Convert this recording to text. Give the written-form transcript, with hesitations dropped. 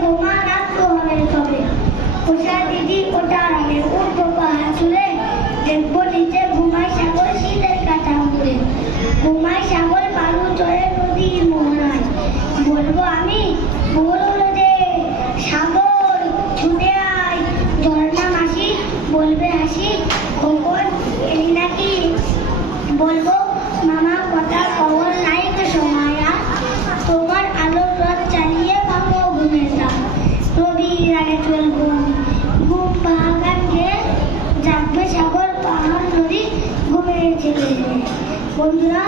বোমা রাখতে হবে তবে উষা দিদি ওটা আগে উঠবো পাহাড় চুলে দেখবো নিচে ঘুমায় সাগর শীতের কাটা উড়ে ঘুমায় সাগর বালু চড়ে নদীর মোহনায় বলবো আমি বললো যে সাগর ছুটে আয় ঝর্ণা মাসি বলবে হাসি কখন এলি নাকি বলবো মামা কথা খবর নাই তো সময় আর তোমার আলোর রথ চালিয়ে ভাবো ঘুমের দাম রবির আগে চলবো ঘুম বাগান গিয়ে জাগবে সাগর পাহাড় নদী ঘুমের ছেলে বন্ধুরা